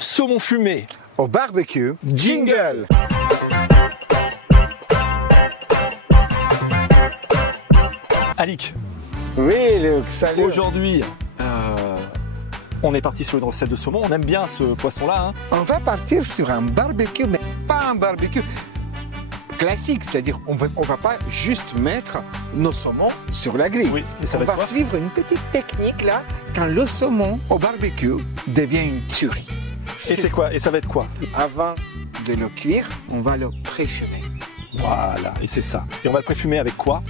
Saumon fumé au barbecue, jingle. Alic, Oui, Luc, salut. aujourd'hui, on est parti sur une recette de saumon. On aime bien ce poisson-là. Hein. On va partir sur un barbecue, mais pas un barbecue classique, c'est-à-dire on va pas juste mettre nos saumons sur la grille. Oui, et ça On va être va quoi? suivre une petite technique là, quand le saumon au barbecue devient une tuerie. Et c'est quoi? Et ça va être quoi? Avant de le cuire, on va le préfumer. Voilà, et c'est ça. Et on va le préfumer avec quoi?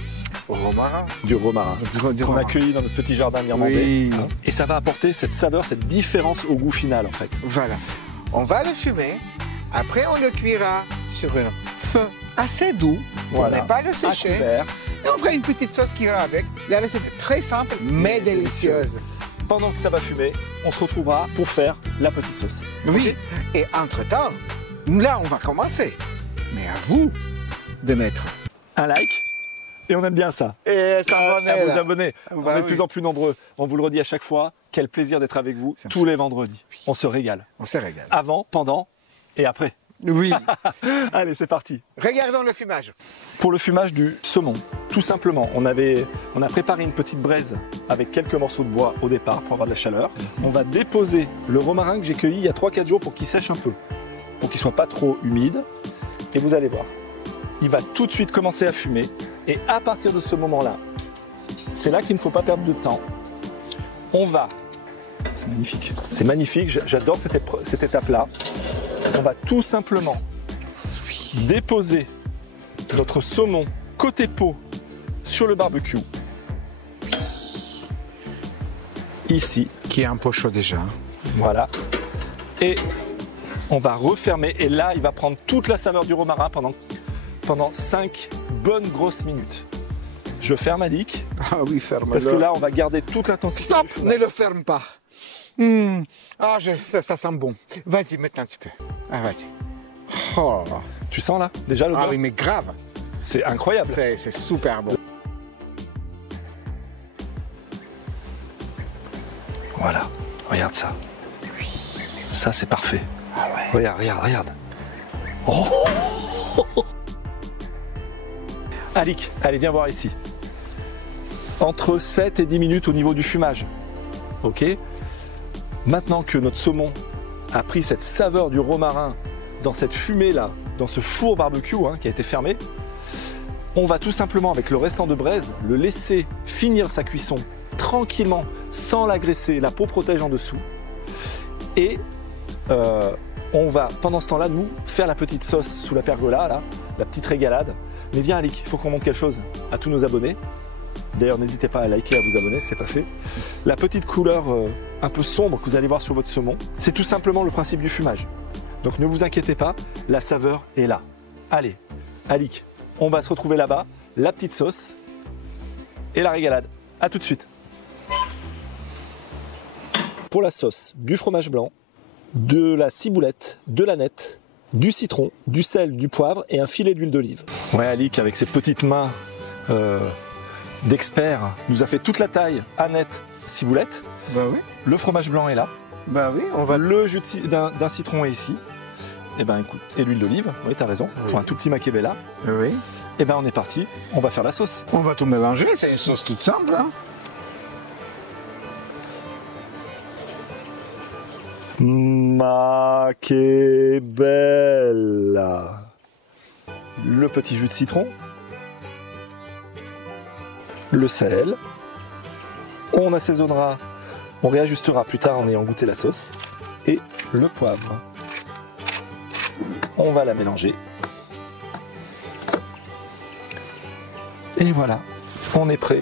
Au romarin. Du romarin. Du Qu'on a romarin. cueilli dans notre petit jardin irlandais. Oui. Hein. Et ça va apporter cette saveur, cette différence au goût final en fait. Voilà. On va le fumer. Après, on le cuira sur un feu assez doux. Voilà. On n'est pas le À sécher. couvert. Et on fera une petite sauce qui ira avec. La recette est très simple, mais délicieuse. Pendant que ça va fumer, on se retrouvera pour faire la petite sauce. Oui. Et entre-temps, là, on va commencer. Mais à vous de mettre. Un like. Et on aime bien ça. Et À vous abonner. On Bah est de oui. plus en plus nombreux. On vous le redit à chaque fois. Quel plaisir d'être avec vous C'est tous les vendredis. On se régale. On se régale. Avant, pendant et après. Oui. Allez, c'est parti. Regardons le fumage. Pour le fumage du saumon, tout simplement, on a préparé une petite braise avec quelques morceaux de bois au départ pour avoir de la chaleur. On va déposer le romarin que j'ai cueilli il y a 3-4 jours pour qu'il sèche un peu, pour qu'il soit pas trop humide. Et vous allez voir, il va tout de suite commencer à fumer. Et à partir de ce moment-là, c'est là qu'il ne faut pas perdre de temps. On va, c'est magnifique, j'adore cette étape-là. On va tout simplement déposer notre saumon côté peau sur le barbecue. Ici, Qui est un peu chaud déjà. voilà. Et on va refermer. Et là, il va prendre toute la saveur du romarin pendant 5 bonnes grosses minutes. Je ferme Alic, Ah oui, ferme-le. parce que là, on va garder toute l'intensité. Stop, du fumage. ne le ferme pas. Ah, ça sent bon. Vas-y, mets un petit peu. Ah, vas-y. Oh. Tu sens là, déjà le Ah beurre oui, mais grave. C'est incroyable. C'est super bon. Voilà, regarde ça. Ça, c'est parfait. Ah ouais. Regarde. Oh. Alic, allez, viens voir ici. Entre 7 et 10 minutes au niveau du fumage. Ok. Maintenant que notre saumon a pris cette saveur du romarin dans cette fumée là, dans ce four barbecue hein, qui a été fermé, on va tout simplement avec le restant de braise le laisser finir sa cuisson tranquillement, sans l'agresser, la peau protège en dessous. Et on va pendant ce temps-là nous faire la petite sauce sous la pergola là, la petite régalade. Mais viens Alic, il faut qu'on montre quelque chose à tous nos abonnés. D'ailleurs, n'hésitez pas à liker et à vous abonner, si c'est pas fait. La petite couleur un peu sombre que vous allez voir sur votre saumon, c'est tout simplement le principe du fumage. Donc ne vous inquiétez pas, la saveur est là. Allez, Alic, on va se retrouver là-bas, la petite sauce et la régalade. A tout de suite. Pour la sauce, du fromage blanc, de la ciboulette, de l'aneth, du citron, du sel, du poivre et un filet d'huile d'olive. Ouais, Alic, avec ses petites mains d'expert, nous a fait toute la taille aneth, ciboulette. Bah oui. Le fromage blanc est là. Bah oui, on va. Le jus d'un citron est ici. Et ben écoute, et l'huile d'olive, oui, t'as raison, Oui. pour un tout petit makébella. Oui. Et ben on est parti, on va faire la sauce. On va tout mélanger, c'est une sauce toute simple. Hein. Makébella. Le petit jus de citron. Le sel. On assaisonnera, on réajustera plus tard en ayant goûté la sauce. Et le poivre. On va la mélanger. Et voilà, on est prêt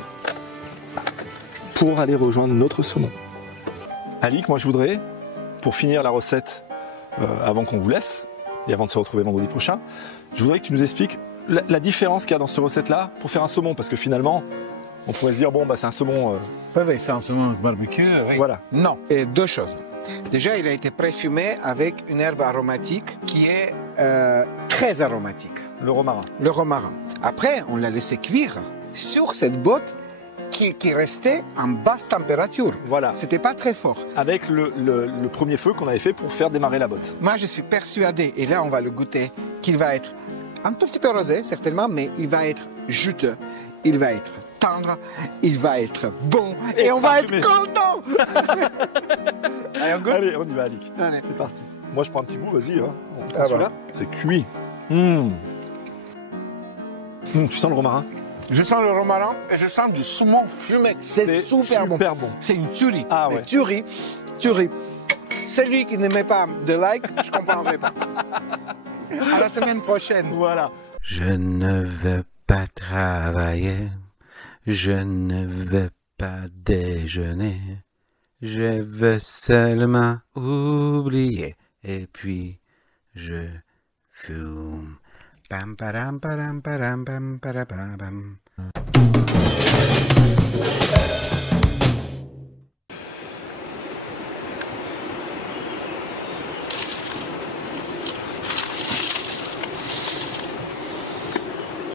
pour aller rejoindre notre saumon. Alic, moi je voudrais, pour finir la recette, avant qu'on vous laisse, et avant de se retrouver vendredi prochain, je voudrais que tu nous expliques la différence qu'il y a dans cette recette-là pour faire un saumon, parce que finalement, on pourrait se dire, bon, bah, c'est un saumon... Oui, c'est un saumon barbecue. Oui. Voilà. Non. Et deux choses. Déjà, il a été préfumé avec une herbe aromatique qui est très aromatique, Le romarin. le romarin. Après, on l'a laissé cuire sur cette botte qui restait en basse température. Voilà. C'était pas très fort. Avec le premier feu qu'on avait fait pour faire démarrer la botte. Moi, je suis persuadé, et là, on va le goûter, qu'il va être un tout petit peu rosé, certainement, mais il va être juteux, il va être tendre, il va être bon, et on va être content. Allez, on goûte. Allez, on y va, Alix. Allez. C'est parti. Moi, je prends un petit bout, vas-y. Hein. On prend Ah celui-là. C'est cuit. Tu sens le romarin? Je sens le romarin et je sens du saumon fumé. C'est super bon. C'est une tuerie. Ah ouais. Tuerie. Celui qui ne met pas de like, je comprendrai pas. À la semaine prochaine. Voilà. Je ne veux pas travailler, je ne veux pas déjeuner, je veux seulement oublier et puis je fume. Pam param param param pam parapam.